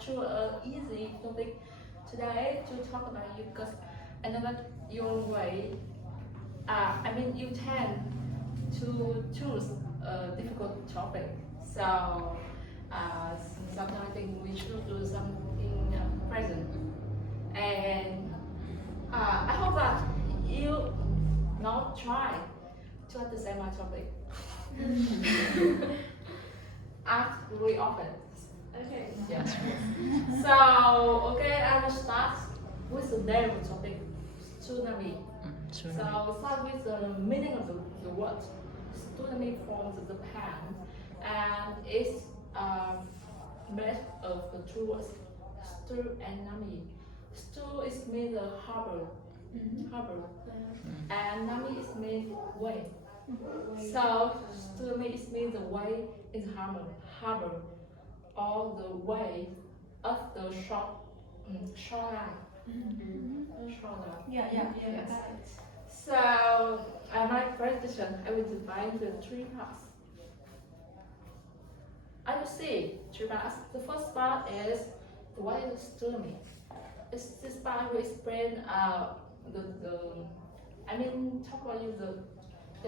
choose an easy topic today to talk about you because I know that your way, you tend to choose a difficult topic. So sometimes I think we should do something present. And I hope that you not try to understand my topic. Ask very often. Okay. Yes. So, okay, I will start with the name of the topic, tsunami. So, start with the meaning of the word. Tsunami from Japan, and it's made of the two words, stu and nami. Stu is means the harbor, and nami is means way. So, tsunami is means the way in the harbor, or the way of the shoreline. Shoreline. Yeah. Yes. So, my presentation, I will divide into three parts. I will see three parts. The first part is the what is tsunami. This part will explain talk about you the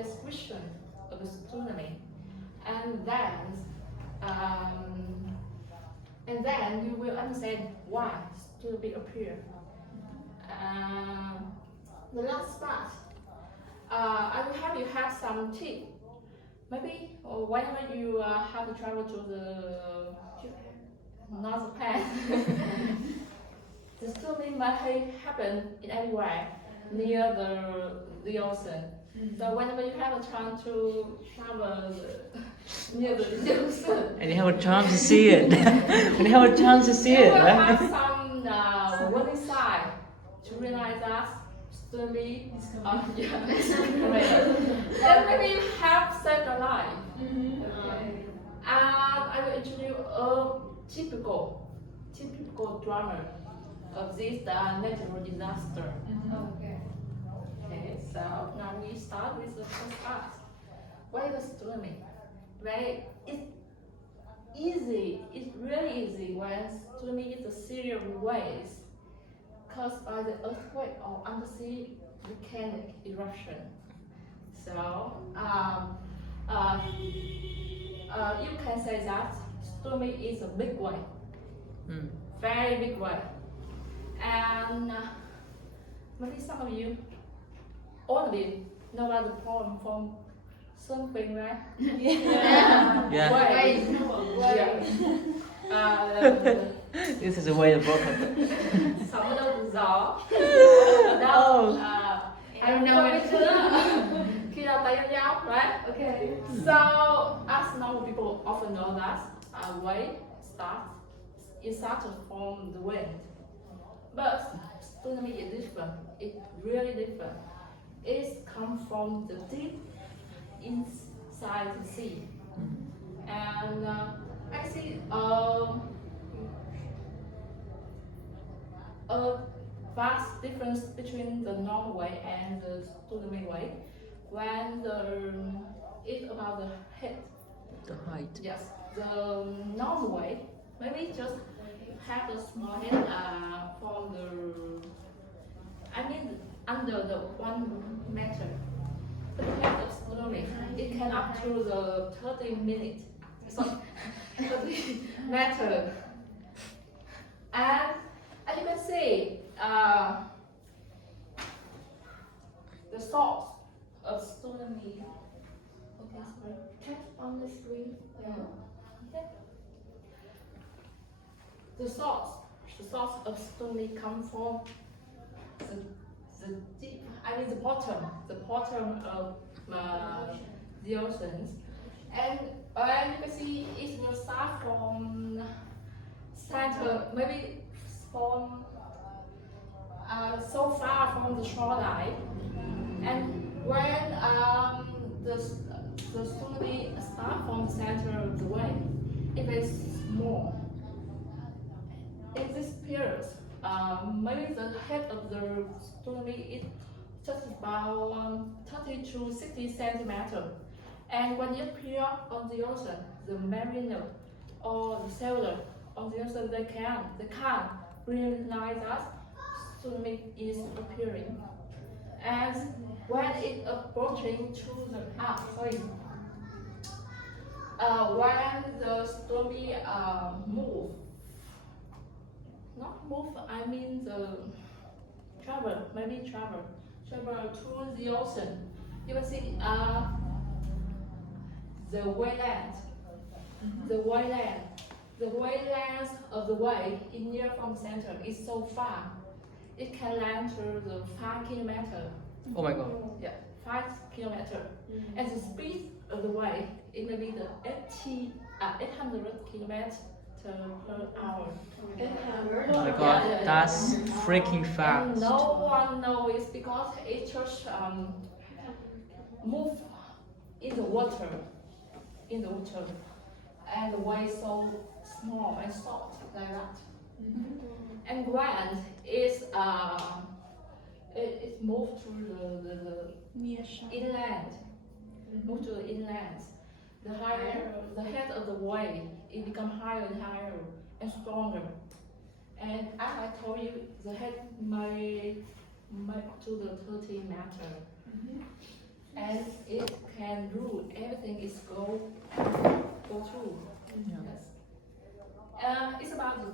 description of the tsunami, and then you will understand why tsunami appear. The last part, I will have you have some tip. Maybe whenever you have to travel to not Japan, the tsunami might happen in anywhere near the ocean. So whenever you have a chance to travel near the ocean, and you have a chance to see it. When you have a chance to see you it, will right? have some warning sign to realize that tsunami is coming. Then maybe you have saved a life. And I will introduce a typical drama of this natural disaster. Okay, so now we start with the first part. What is tsunami? Right? It's really easy when tsunami is a series of waves caused by the earthquake or undersea volcanic eruption. So you can say that tsunami is a big wave, very big wave, and maybe some of you, all of you, know about the poem from something, right? Yeah. Wave. This is a way to book it. Sóng đông gió. Oh. I don't know it. Khi nào tay nhau, right? Okay. So, as normal people often know that a wave starts from the wind. But tsunami is different. It's really different. It comes from the deep inside the sea. And I see a vast difference between the normal wave and the tsunami wave when it's about the head. The height. Yes, the normal wave maybe just have a small head from under the 1 meter. The head of tsunami, it can up to the 30 minutes. Sorry, 30 meter. And as you can see, the source of tsunami. Okay, sorry. Check on the screen. Okay. The source of tsunami come from the bottom of the oceans, and you can see it will start from center, maybe from so far from the shoreline, and when the tsunami start from the center of the wave, it is small. In this period, maybe the head of the tsunami is just about 30 to 60 centimeters. And when it appears on the ocean, the marine or the sailor on the other side they can't realize that tsunami is appearing. And when it approaching to the when the tsunami I mean the travel to the ocean. You can see the wayland, the wayland of the wave in near from the center is so far. It can land to the 5 kilometer. Oh my god. Yeah, 5 kilometer. And the speed of the wave it may be the 800 kilometers per hour. Oh my god, Yeah. that's freaking And fast. no one knows because it just move in the water, and the wave so small and soft like that. And ground is it moved to the inland, moved to the inland. The higher the head of the wave, it become higher and higher and stronger. And as I told you, the head may up to the 30 meter. And it can rule everything is go through. Yes. It's about the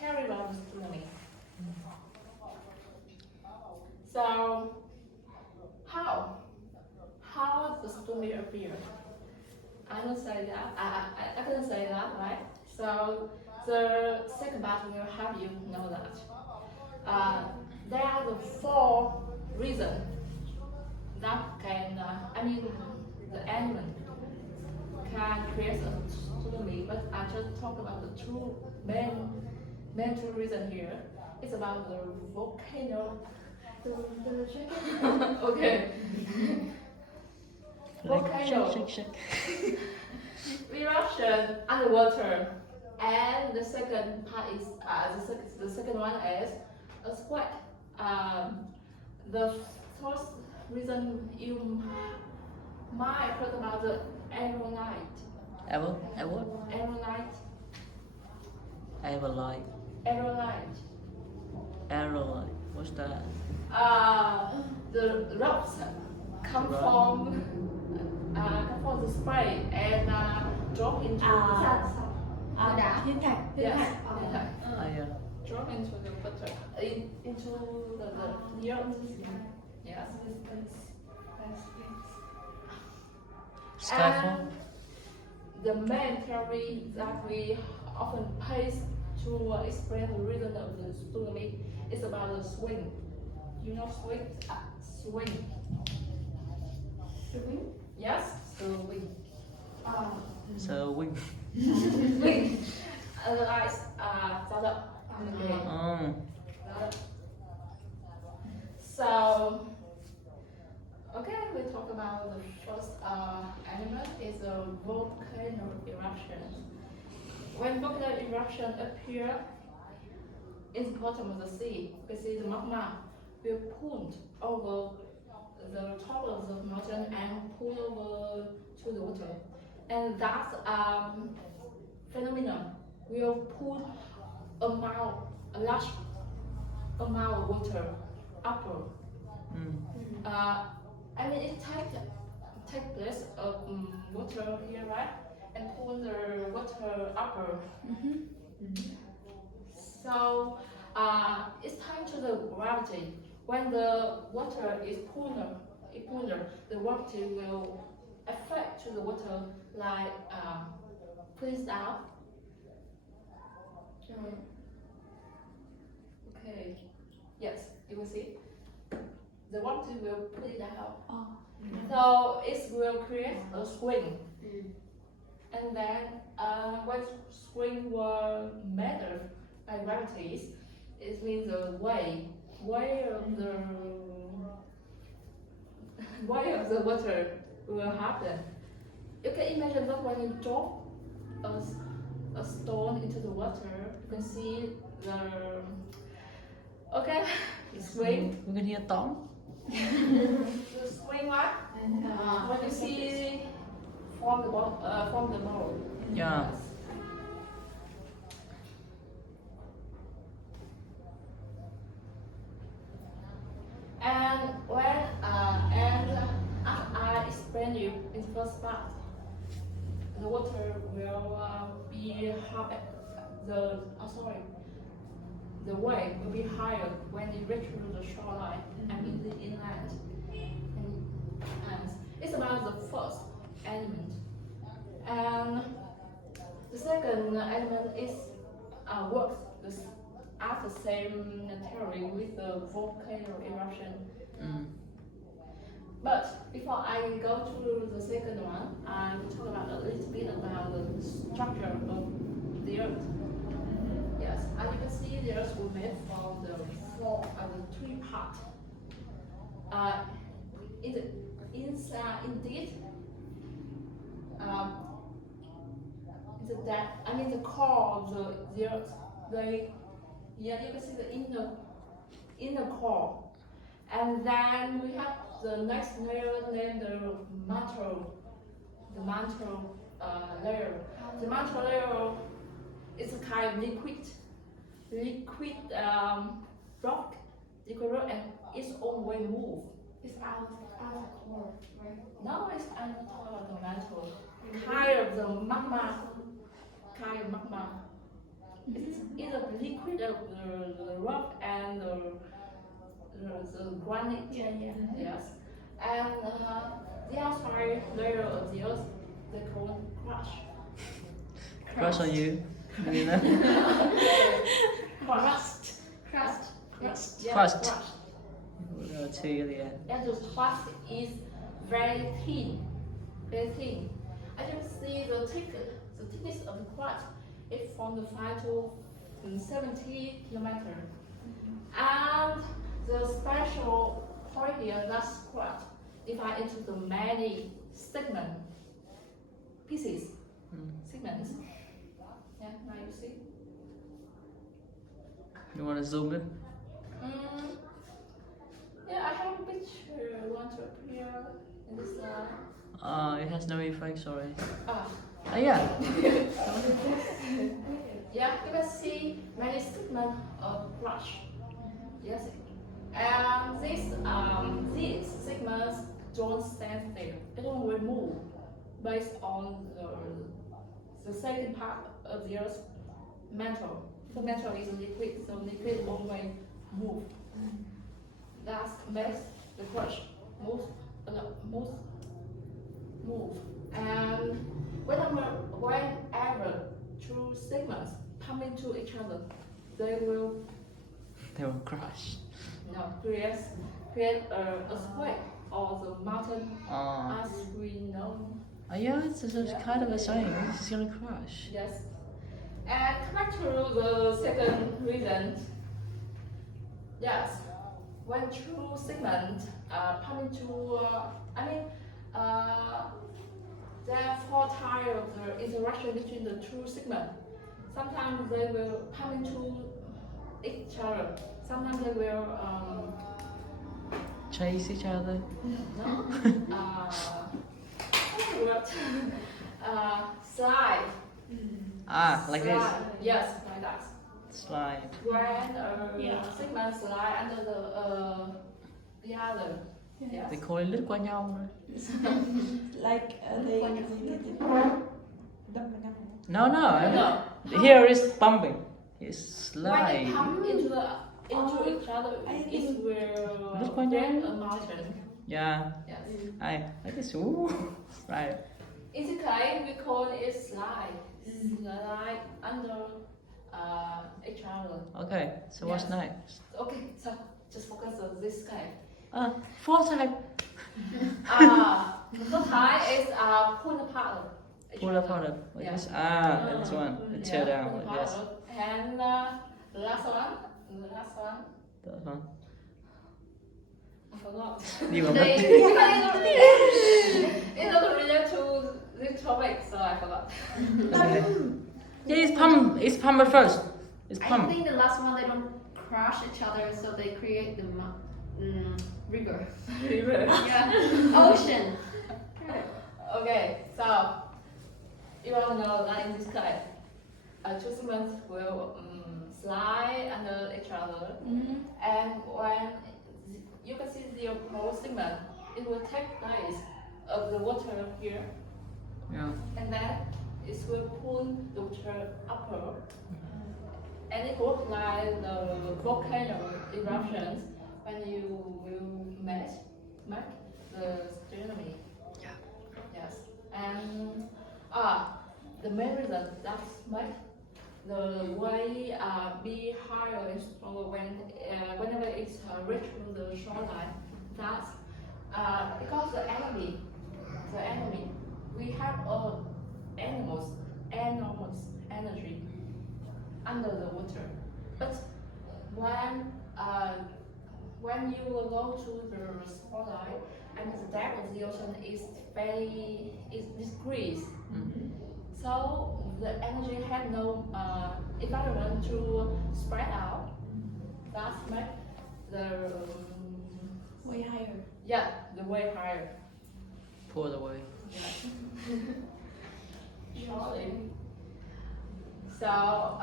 tell you about the tsunami. So how the tsunami appeared? I don't say that. I couldn't say that, right? So the second part will help you know that. There are the 4 reasons that can the element can create a tsunami, but I just talk about the main 2 reasons here. It's about the volcano. Okay. Volcano. Shake. Eruption underwater, and the second part is the second one is earthquake. The first reason you might heard about the aerolite. Aerolite. What's that? The rocks come from the spray and drop into đá thiên thạch. yes, Yeah. drop into the water into the earth. Yes. Skyfall. And the main theory that we often place to explain the reason of the tsunami is about the swing. You know swing? Swing. Yes, swing. So we. Swing. Otherwise, start up. Okay. Oh. So, okay, we talk about the first element is a volcano eruption. When volcano eruption appear in the bottom of the sea, we see the magma will pull over the top of the mountain and pull over to the water, and that phenomenon will pull a large amount of water upward. It take place of water here, right? And pull the water upward. So it's time to the gravity. When the water is pulled, the gravity will affect to the water like push down. Okay. Yes, you will see. The water will pull it down. So it will create a swing. And then when swing were measured by gravities, it means the way of the water will happen. You can imagine that when you drop a stone into the water, you can see the swing. We can hear Tom. The swing one. When you see from the ball. Yeah. the first part, the water will be high. The wave will be higher when it reaches the shoreline and in the inland. And it's about the first element. And the second element is works at the same theory with the volcano eruption. But before I go to the second one, I will talk about a little bit about the structure of the Earth. Yes, as you can see, the Earth was made from the three parts. The core of the Earth. You can see the inner core, and then we have the next layer named the mantle. The mantle layer. The mantle layer is a kind of liquid rock, and its own way move. It's out of core, right? Now it's I'm talking about the mantle, kind of the magma. It's a liquid of the rock and the granite. Yes. And the outside layer of the Earth, they call it crust. Crush on you. You know? Crust. Crust. We'll go to the end. And the crust is very thin. As you can see, the thickness of the crust is from the 5 to 70 kilometers. And the special point here, that's crust divided into the many segments. Yeah, now you see. You want to zoom in? Yeah, I have a picture I want to appear in this slide. It has no effect, sorry. Yeah, you can see many segments of brush. Yes, and these segments don't stand still. They don't remove based on the second part of the Earth's mantle. The mantle is liquid, so liquid always move. That makes the crush move. And whenever two segments come into each other, they will crash. Create a square or the mountain as we know. Yeah, it's kind of a saying. It's gonna crash. Yes. And come back to the second reason. Yes, when two segments come into, there are 4 types of the interaction between the two segments. Sometimes they will come into each other. Sometimes they will Chase each other. no. Slide. Like slide. this. Yes, like that. Slide. When segment slide under the other. Yes. They call it lướt qua nhau. Like they No. Here is bumping. It's slide. When they come into each other, it will create a mountain. Yeah. Yes. I like this. Right. In this case, we call it slide. Slide under each other. Okay. So what's next? Okay, so just focus on this guy. Fourth type. The type is pull apart. Pull apart like this. This one. Tear down like this. And the last one. That one. I forgot. You want It's not related to this topic, so I forgot. Okay. Yeah, it's pump at first. It's I pump. think the last one they don't crush each other, so they create the river. Yeah, ocean. Okay, so you want to know that in this case, two segments will slide under each other, and when you can see the whole segment, it will take place of the water here, Yeah. and then it will pull the water upward. And it works like the volcano eruptions when you will make the tsunami. Yeah. Yes. And the main reason that's make the wave be higher and stronger whenever it's reaching the shoreline. That's because the enemy, we have enormous energy under the water. But when you will go to the shoreline and the depth of the ocean is decreased, so the energy had no environment to spread out. That's make the Way higher. the wave higher. Pour the way. Surely. So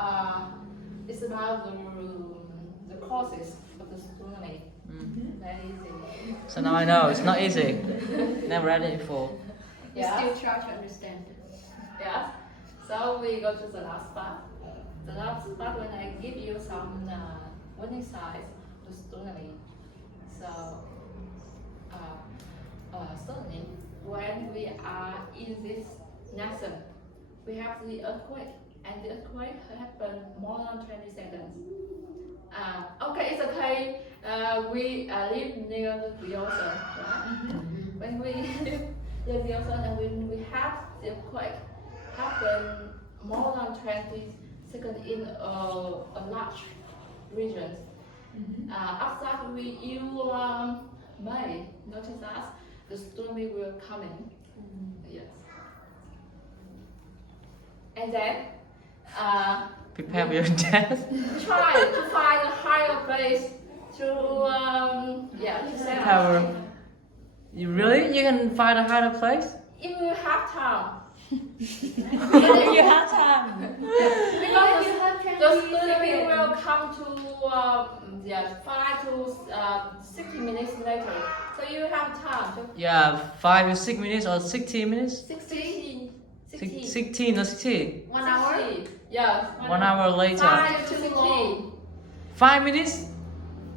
it's about the causes of the tsunami. That easy. So now I know it's not easy. Never read it before. We Yeah. still try to understand it. Yes. So we go to the last part. The last part when I give you some warning signs of tsunami. So suddenly when we are in this nation, we have the earthquake, and the earthquake happened more than 20 seconds. Okay, it's okay. We live near the ocean, right? When we live near the ocean and when we have the earthquake happen more than 20 seconds in a large region. After that, you may notice that the tsunami will coming. Yes. And then Prepare for your death. try to find a higher place to set Power. up. You can find a higher place? If you have time. You have time. Because the tsunami will come to 5 to 60 minutes later. So you have time to Yeah, 5 or 6 minutes or 60 minutes? 16. 16 or 60? 1 hour? Yeah. 1 hour later. 5 to 16. 5 minutes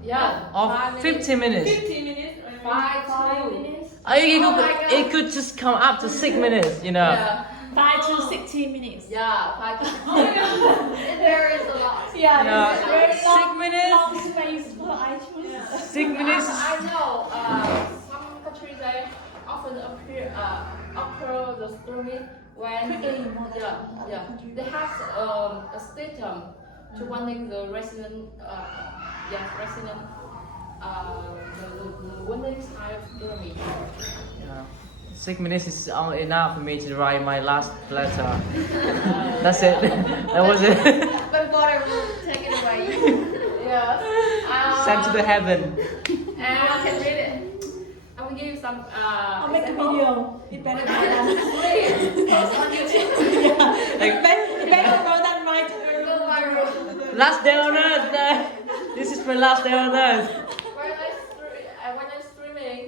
Yeah. or 5 50 minutes? 50 minutes. 5 minutes. It could just come up to 6 minutes, you know. Yeah. 5 to 16 minutes. Yeah. 5 to 16. There is a lot. Yeah, Yeah. it's very 6 long minutes? space for iTunes. 6 minutes? I know some countries they often occur the tsunami when they have a system to warning the resident the warning sign of tsunami. Yeah. 6 minutes is enough for me to write my last letter. That's it. That was it. But water will take it away. Yes. Sent to the heaven. And I can read it. I will give you some. I'll make a example. video. It better be done. Post on YouTube. It better go than right. Go viral. Last day on earth. This is my last day on earth.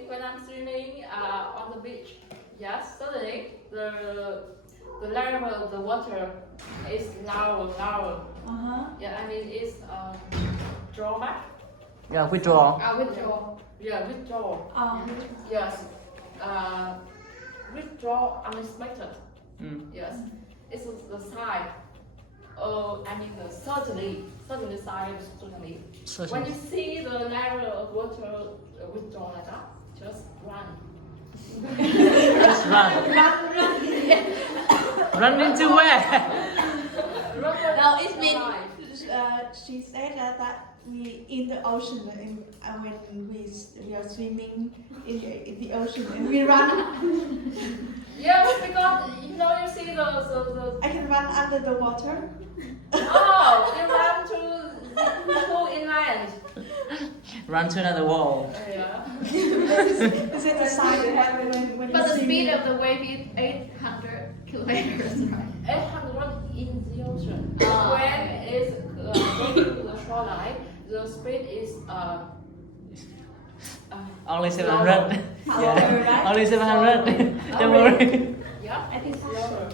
When I'm streaming on the beach, yes, suddenly the level of the water is lower. Yeah, I mean it's drawback. Yeah, withdraw. Withdraw. Yeah, withdraw. Yes, withdraw unexpected. Yes, it's the sign. I mean the certainly sign of tsunami. When you see the level of water withdraw like that, just run. Just run. Run into where? Run for No, it your means life. she said that we in the ocean when we are swimming in the ocean and we run. Yes, because you see the I can run under the water. you run to inland. Run to another wall. Yeah. Is it the sign when But you the swim? speed of the wave is 800 kilometers, right? 800 in the ocean. When it's going to the shoreline, the speed is Only 700. Slower, Yeah. right? Only 700. Don't worry. Yeah, I think slower.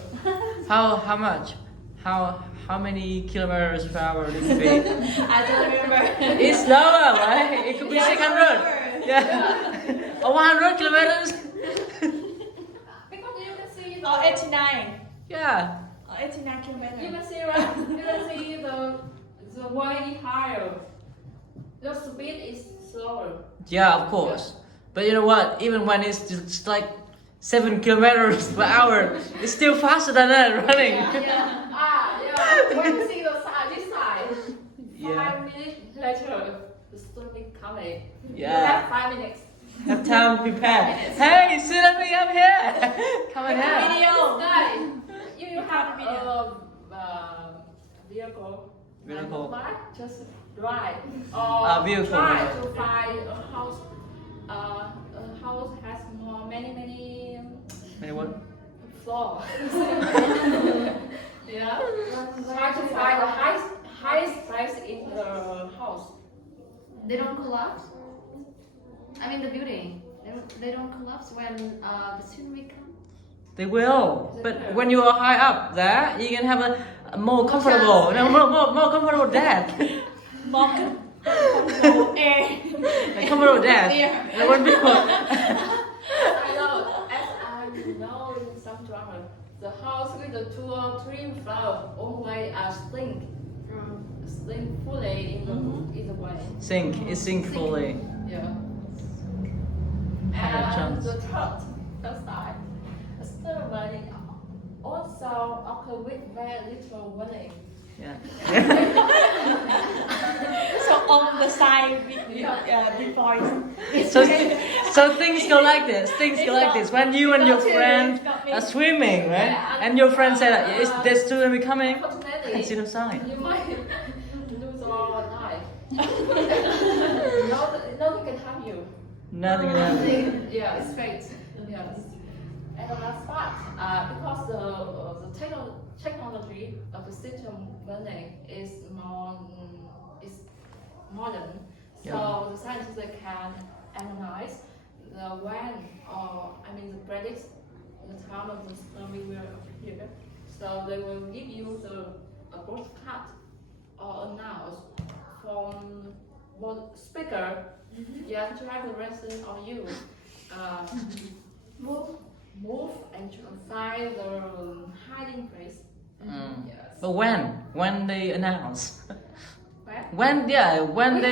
How much? How many kilometers per hour did it be? I don't remember. It's slower, right? It could be 600. Yeah. Or 100 kilometers. Because you can see the, Or 89. Yeah. Or 89 you kilometers. can see right. You can see the way higher. The speed is slower. Yeah, of course. But you know what? Even when it's just like 7 kilometers per hour, it's still faster than that running. Yeah. Yeah. When you see the side, this side, Yeah. 5 minutes later, the tsunami coming. Yeah. You have 5 minutes. Have time to prepare. Hey, Tsunami, I'm here. Come on here. Video. Guys, you have a vehicle. Vehicle. Buy, just drive. Or Vehicle. try to find a house. A house has many Many what? floors. Yeah. Try to find the highest place in the house. They don't collapse. I mean the building. They don't collapse when the tsunami comes. They will. But when you are high up there, you can have a more comfortable, more comfortable death. More comfortable air. A comfortable death. Yeah. It won't be more. I know, as I know in some drama, the house with the 2 or 3 floors only sink fully in the way. Sink fully. Yeah. Higher And chance. the third side, tsunami also occur with very little warning. Yeah. So on the side, before So things go like this. Things go like this. When you and your friend are swimming, right? And your friend said, "Is there's tsunami coming?" Unfortunately, I see no sign. you might lose your life. Nothing can harm you. Nothing happened. Yeah, it's fate. Yes. And the last part, because the technology of the system learning is modern, so the scientists can analyze the the predict the time of the tsunami will appear. So they will give you a broadcast or announce from one speaker. You have to have the resident of you move and to find the hiding place. Yes. But when they announce, Where? when they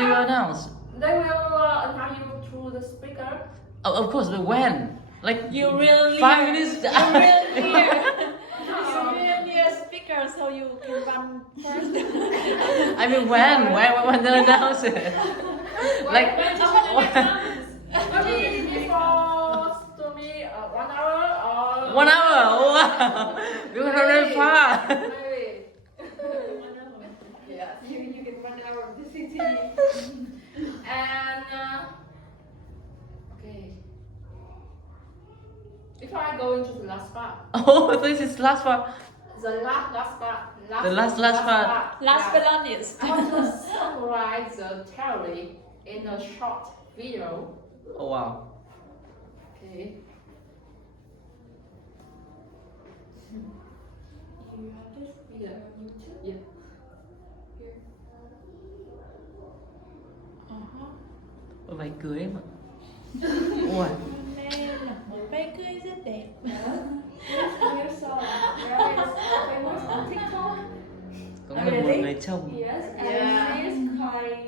will announce. They will announce you through the speaker. Of course, but when? Like you really 5 minutes. You're really near. You're really near speaker, so you can run first. I mean, when they announce it. Like. Maybe before tsunami, 1 hour or 1 hour. Wow. We're gonna run far. Maybe. Yeah, you can 1 hour of the city. And okay. Before I go into the last part, Oh, this is last part. the last part. The last part. Last but not least. I want to summarize the theory in a short video. Oh wow. Okay. You have this video on YouTube? Yeah. Here. Vậy cười em ạ. Ui. Nên là một váy cưới rất đẹp. Here's very famous on TikTok. Có một người chồng. Yes, and Yeah. it's quite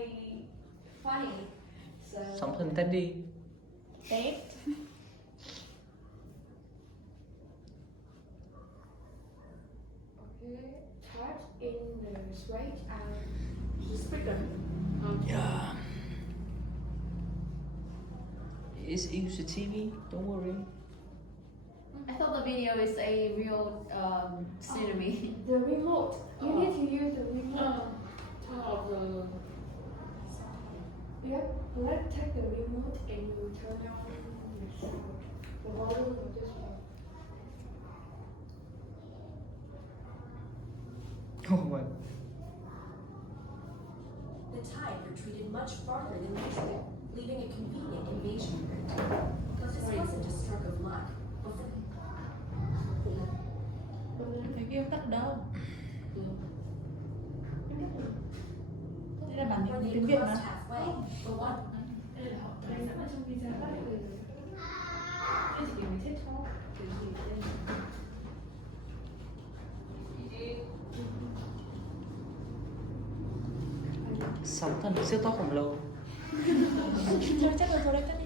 funny. So, Something Teddy. Đẹp. okay, type in the switch and speaker. Yeah. It's used to TV. Don't worry. I thought the video is a real tsunami. The remote. You need to use the remote. Turn off the. Yeah, let's take the remote and you turn on the volume of this one. Oh my. The tide retreated much farther than usual. leaving a convenient invasion route. But this wasn't a stroke of luck. Người kia không cắt đâu. Đây là bản When dịch they tiếng Việt crossed mà. halfway, the one Đây là họ thấy sẵn ở trong visa các bạn. Đây chỉ điều mình chết cho. Điều gì tên. Sóng thần siêu to khổng lồ. Thôi chắc là thôi đấy, cắt đi.